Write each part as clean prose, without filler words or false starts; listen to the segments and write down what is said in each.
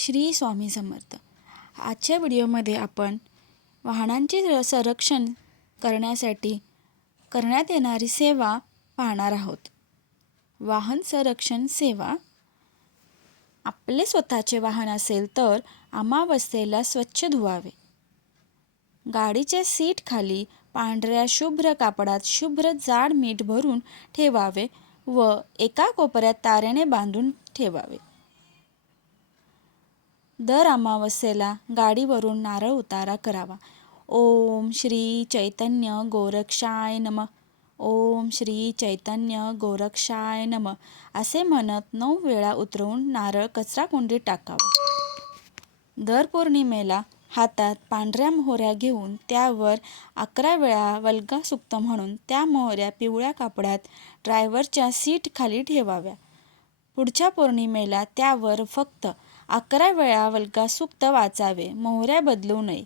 श्री स्वामी समर्थ. आजच्या व्हिडिओमध्ये आपण वाहनांचे संरक्षण करण्यासाठी करण्यात येणारी सेवा पाहणार आहोत. वाहन संरक्षण सेवा. आपले स्वतःचे वाहन असेल तर अमावस्थेला स्वच्छ धुवावे. गाडीच्या सीट खाली पांढऱ्या शुभ्र कापडात शुभ्र जाड मीठ भरून ठेवावे व एका कोपऱ्यात तारेने बांधून ठेवावे. दर अमावस्येला गाडीवरून नारळ उतारा करावा. ओम श्री चैतन्य गोरक्षाय नमः, ओम श्री चैतन्य गोरक्षाय नमः असे म्हणत 9 वेळा उतरवून नारळ कचराकुंडीत टाकावा. दर पौर्णिमेला हातात पांढऱ्या मोहऱ्या घेऊन त्यावर 11 वेळा वल्गा सूक्त म्हणून त्या मोहऱ्या पिवळ्या कापडात ड्रायव्हरच्या सीट खाली ठेवाव्या. पुढच्या पौर्णिमेला त्यावर फक्त 11 वेळा वल्गा सूक्त वाचावे, मोहऱ्या बदलू नये.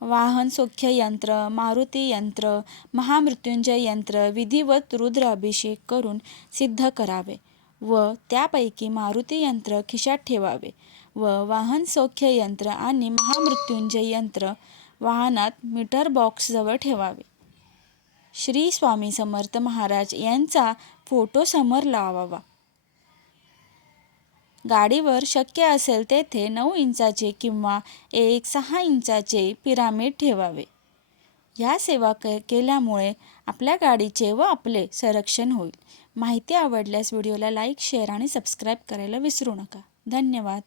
वाहन सौख्य यंत्र, मारुती यंत्र, महामृत्युंजय यंत्र विधिवत रुद्र अभिषेक करून सिद्ध करावे व त्यापैकी मारुती यंत्र खिशात ठेवावे व वाहन सौख्य यंत्र आणि महामृत्युंजय यंत्र वाहनात मीटर बॉक्स जवळ ठेवावे. श्री स्वामी समर्थ महाराज यांचा फोटो समोर लावावा. गाडीवर शक्य असेल तेथे 9 इंचाचे किंवा 6 इंचाचे पिरामिड ठेवावे. या सेवा केल्यामुळे आपल्या गाडीचे व आपले संरक्षण होईल. माहिती आवडल्यास व्हिडिओला लाईक, शेअर आणि सबस्क्राईब करायला विसरू नका. धन्यवाद.